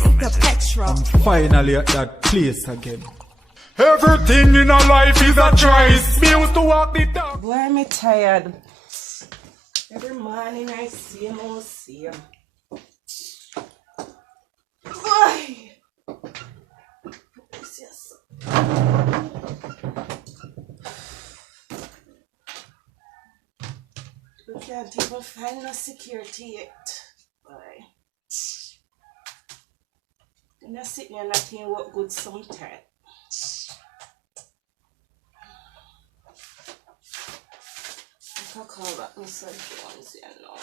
Sister Petra. I'm finally at that place again. Everything in our life is a choice. Me used to walk the dog. Boy, I'm tired. Every morning I see him, Boy! We can't even find no security yet. Boy. I'm not sitting here not thinking what good sometime. I call back Mr. Jones here now.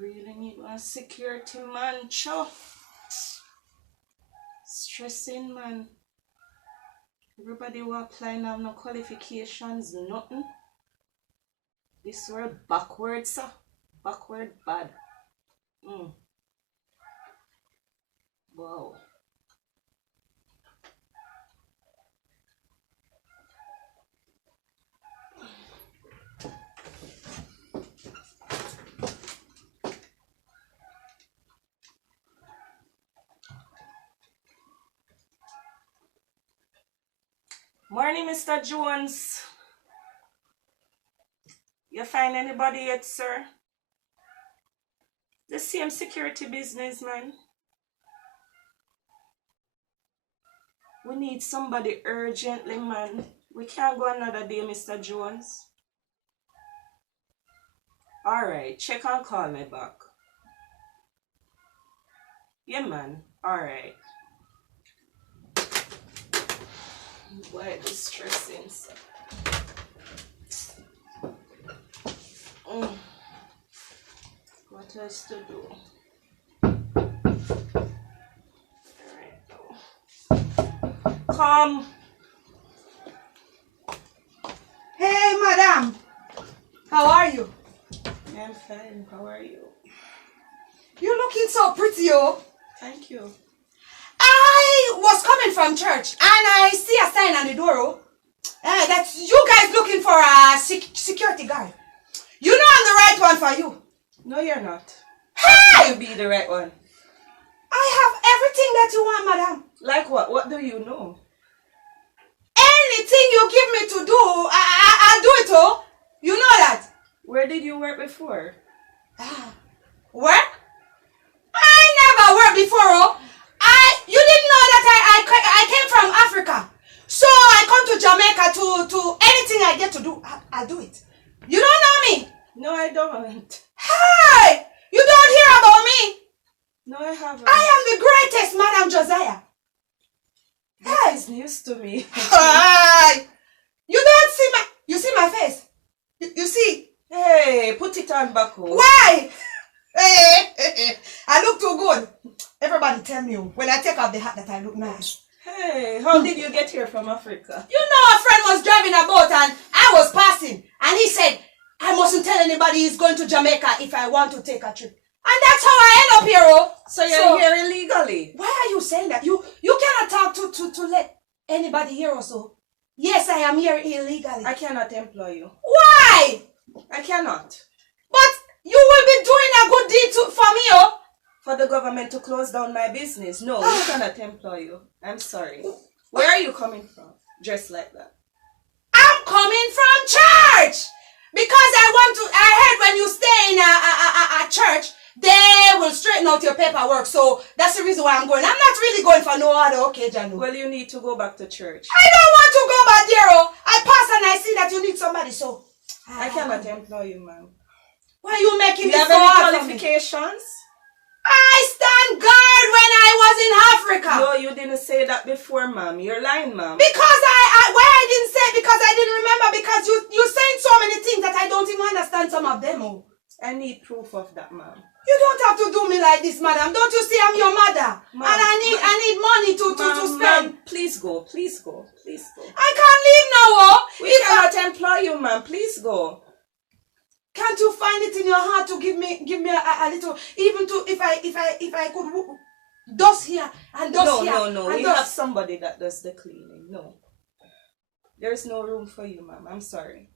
Really need one security man, cho. Stressing, man. Everybody who apply now have no qualifications, nothing. This word backward, sir. Backward bad. Wow. Morning, Mr. Jones. You find anybody yet, sir? The same security business, man. We need somebody urgently, man. We can't go another day, Mr. Jones. Alright, check and call me back. Yeah, man. Alright. Why this stressing, sir? What else to do? Alright, come. Hey, madam. How are you? I'm fine. How are you? You're looking so pretty, oh. Thank you. I was coming from church and I see a sign on the door, oh. That you guys looking for a security guard. You know I'm the right one for you. No, you're not. Hey! You be the right one. I have everything that you want, madam. Like what? What do you know? Anything you give me to do, I'll do it, oh. You know that. Where did you work before? Work? I never worked before, oh. You didn't know that I came from Africa. So I come to Jamaica to anything I get to do, I'll do it. You don't know me? No, I don't. Hey! You don't hear about me? No, I haven't. I am the greatest, Madam Josiah. That is news to me. Hi! You don't see you see my face? You see? Hey, put it on back home. Why? Hey, I look too good. Everybody tell me when I take off the hat that I look nice. Hey, how did you get here from Africa? You know, a friend was driving a boat and I was passing. And he said, I mustn't tell anybody he's going to Jamaica if I want to take a trip. And that's how I end up here, oh. So you're here illegally? Why are you saying that? You cannot talk to let anybody hear us, oh. Yes, I am here illegally. I cannot employ you. Why? I cannot. But you will be doing a good deed for me, oh. For the government to close down my business. No, we cannot employ you. I'm sorry. Where are you coming from? Dressed like that. I'm coming from church. Because I heard when you stay in a church, they will straighten out your paperwork. So that's the reason why I'm going. I'm not really going for no other occasion. Well, you need to go back to church. I don't want to go back there, oh. I pass and I see that you need somebody, so. I cannot employ you, ma'am. Why are you making You this have so hard any for me? qualifications? I stand guard when I was in Africa. No, you didn't say that before, ma'am. You're lying, ma'am. Because why I didn't say it, because I didn't remember, because you're saying so many things that I don't even understand some of them, oh. I need proof of that, ma'am. You don't have to do me like this, madam. Don't you see I'm your mother? And I need money to spend. Ma'am, please go, please go, please go. I can't leave now, oh. We cannot employ you, ma'am. Please go. Can't you find it in your heart to give me a little, even to if I could dust here and dust here? No. We have somebody that does the cleaning. No. There's no room for you, ma'am. I'm sorry.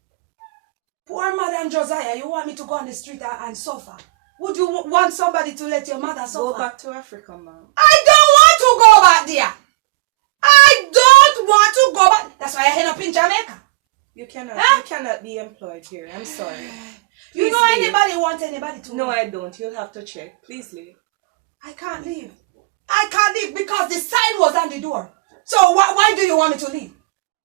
Poor Madam Josiah, you want me to go on the street and suffer? Would you want somebody to let your mother suffer? Go back to Africa, ma'am. I don't want to go back there. I don't want to go back. That's why I end up in Jamaica. You cannot be employed here. I'm sorry. You Please know leave. anybody want anybody to No, leave? I don't. You'll have to check. Please leave. I can't leave. I can't leave because the sign was on the door. So why do you want me to leave?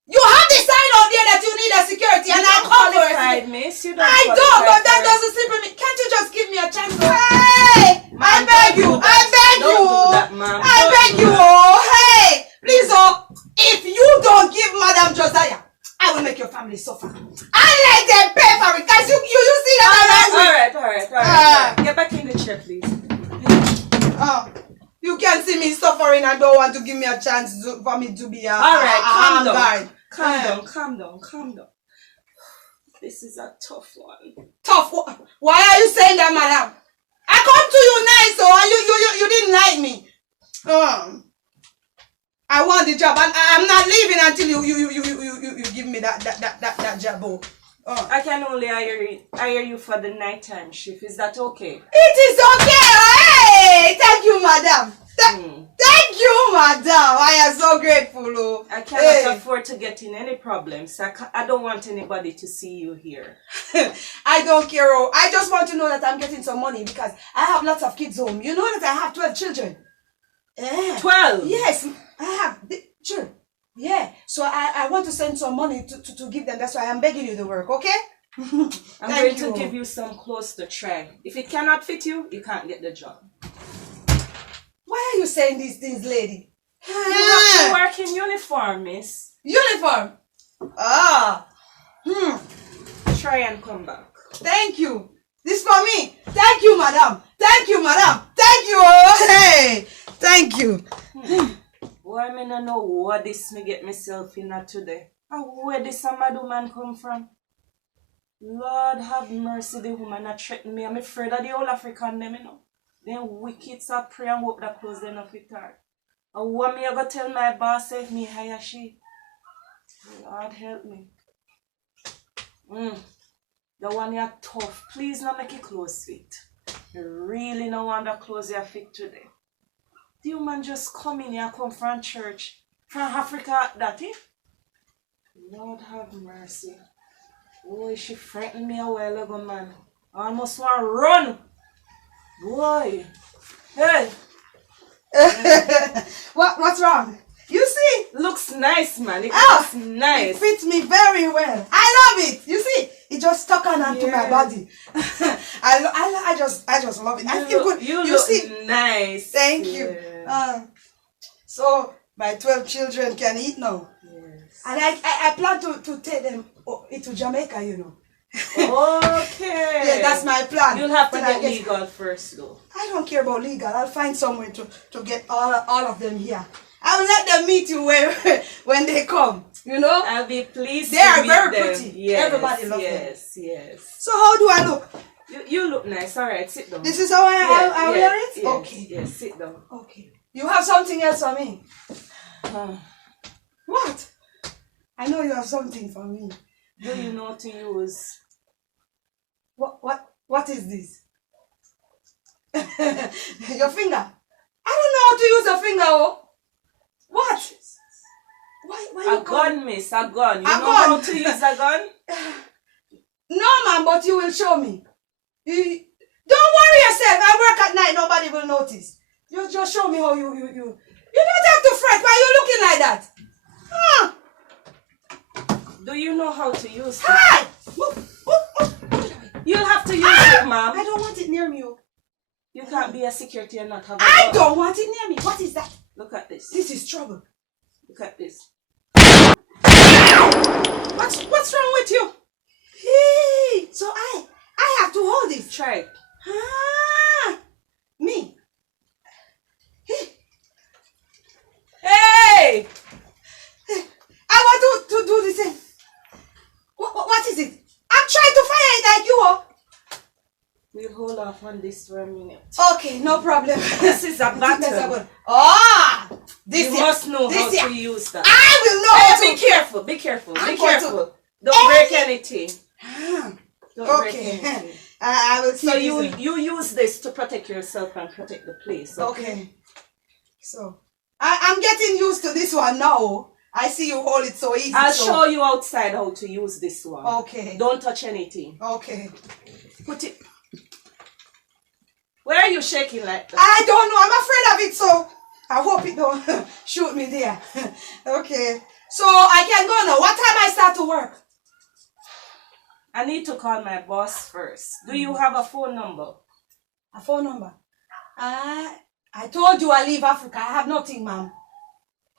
You have the sign out there that you need a security and I come for it. Miss. You don't I don't, qualify but that for it. doesn't simply mean. Can't you just give me a chance? Hey! I beg you! I beg you! Don't do that, ma'am. I beg you! Oh, hey! Please, oh, if you don't give Madam Josiah, I will make your family suffer. I let them pay for it, guys. You see that? All right. Get back in the chair, please. You can see me suffering and don't want to give me a chance for me to be a All right, calm down. guide. Calm down. This is a tough one. Tough? Why are you saying that, madam? I come to you nice, so you didn't like me. I want the job, and I'm not leaving until you give me that job. I can only hire you for the nighttime shift. Is that okay? It is okay. Hey, thank you, madam. Thank you, madam. I am so grateful. Oh. I cannot afford to get in any problems. I don't want anybody to see you here. I don't care. Oh. I just want to know that I'm getting some money because I have lots of kids home. You know that I have 12 children. 12? Yes, I have. Sure. Yeah. So I want to send some money to give them. That's why I'm begging you to work, okay? I'm going to give you some clothes to try. If it cannot fit you, you can't get the job. Why are you saying these things, lady? You have to work in uniform, miss. Uniform? Try and come back. Thank you. This for me. Thank you, madam. Thank you, madam. Thank you. Oh, hey. Thank you. Why me not know what this me get myself in at today? And where this mad woman come from? Lord have mercy, the woman that threaten me. I'm afraid of the whole African them, you know. Then wicked so pray and hope that close them up with her. And what me ever tell my boss if me hire she? Lord help me. The one you're tough. Please not make it close fit. You really don't want that clothes you fit today. The woman just come in here, come from church. From Africa, that it? Lord have mercy. Boy, she frightened me a while ago, man. I almost want to run. Boy. Hey. What's wrong? You see? Looks nice, man. It looks nice. It fits me very well. I love it. You see? It just stuck on onto my body. I just love it. You look nice. Thank you. So my 12 children can eat now. Yes. And I plan to take them into Jamaica, you know. Okay. Yeah, that's my plan. You'll have to get legal first, though. I don't care about legal. I'll find somewhere to get all of them here. I will let them meet you when they come. You know? I'll be pleased they to are meet very them. pretty. Yes, everybody loves them. Yes. So how do I look? You look nice. All right, sit down. This is how I wear it? Yes, okay. Yes, sit down. Okay. You have something else for me? What? I know you have something for me. Do you know to use? What is this? Your finger? I don't know how to use a finger, oh. What? Why a gun, miss, a gun. You a know gun. how to use a gun? No, man, but you will show me. Don't worry yourself. I work at night. Nobody will notice. You just show me how you don't have to fret. Why are you looking like that? Do you know how to use it? Hi! You'll have to use it, ma'am. I don't want it near me. You can't be a security and not have a I gun. don't want it near me. What is that? Look at this. This is trouble. Look at this. What's wrong with you? Hey, so I have to hold it. Try it. Me. Hey! I want to do the same. What is it? I'm trying to fire it like you are. We'll hold off on this for a minute. Okay, no problem. This is a button. This You must know how year. to use that. I will know how Hey, to. be careful. Be careful. I'm Be going careful. Don't break anything. Okay. thing. I will see. So you use this to protect yourself and protect the place. Okay. So I'm getting used to this one now. I see you hold it so easy. I'll show you outside how to use this one. Okay. Don't touch anything. Okay. Put it. Where are you shaking like that? I don't know. I'm afraid of it, so I hope it don't shoot me there. Okay. So I can go now. What time I start to work? I need to call my boss first. Do you have a phone number? A phone number? I told you I leave Africa. I have nothing, ma'am.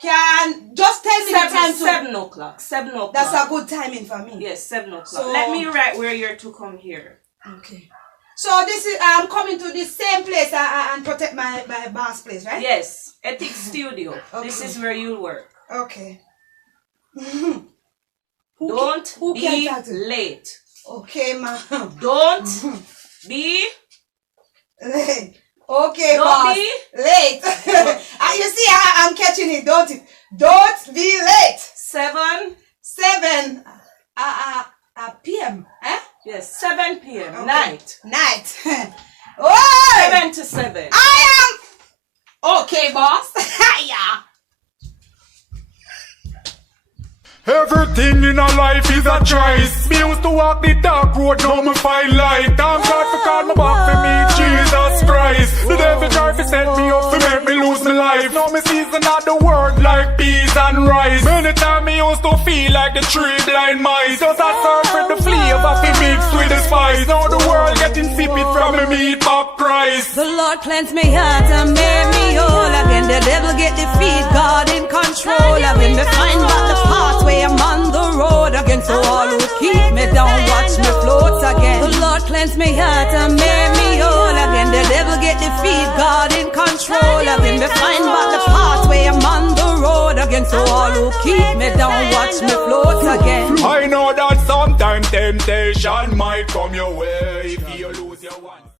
Can just tell me the time. 7 o'clock. 7 o'clock. That's a good timing for me. Yes, 7 o'clock. So, let me write where you're to come here. Okay. So this is I'm coming to this same place and protect my boss place, right? Yes, Ethics Studio. Okay. This is where you'll work. Okay. Don't who be can talk to? late. Okay, ma'am. Don't be Late. Okay, Don't boss. be Late. You see, I'm catching it. Don't be late. 7. 7 p.m. Eh? Yes, 7 p.m. Okay. Night. Oh! 7 to 7. I am okay, boss. Yeah. Everything in our life is a choice. Me used to walk the dark road, now me find light. Thank God for call me back for me, Jesus Christ. The devil tried to set me up to make me lose my life. Now me season out the world like peas and rice. Many times me used to feel like the 3 blind mice. Just a surf with the flavor fi mixed with the spice. Now the world getting insipid from me meat pop Christ. The Lord cleanse me heart and made me whole again. The devil get defeat, God in control again. Me find back the pathway, I'm on the road again. So all who keep me down, watch me float again. The Lord cleanse me heart and made me whole again. The devil get defeat, God in control again. Me find back the pathway, I'm on the road again. So all who keep me down, watch me float again. I know that sometimes temptation might come your way if you lose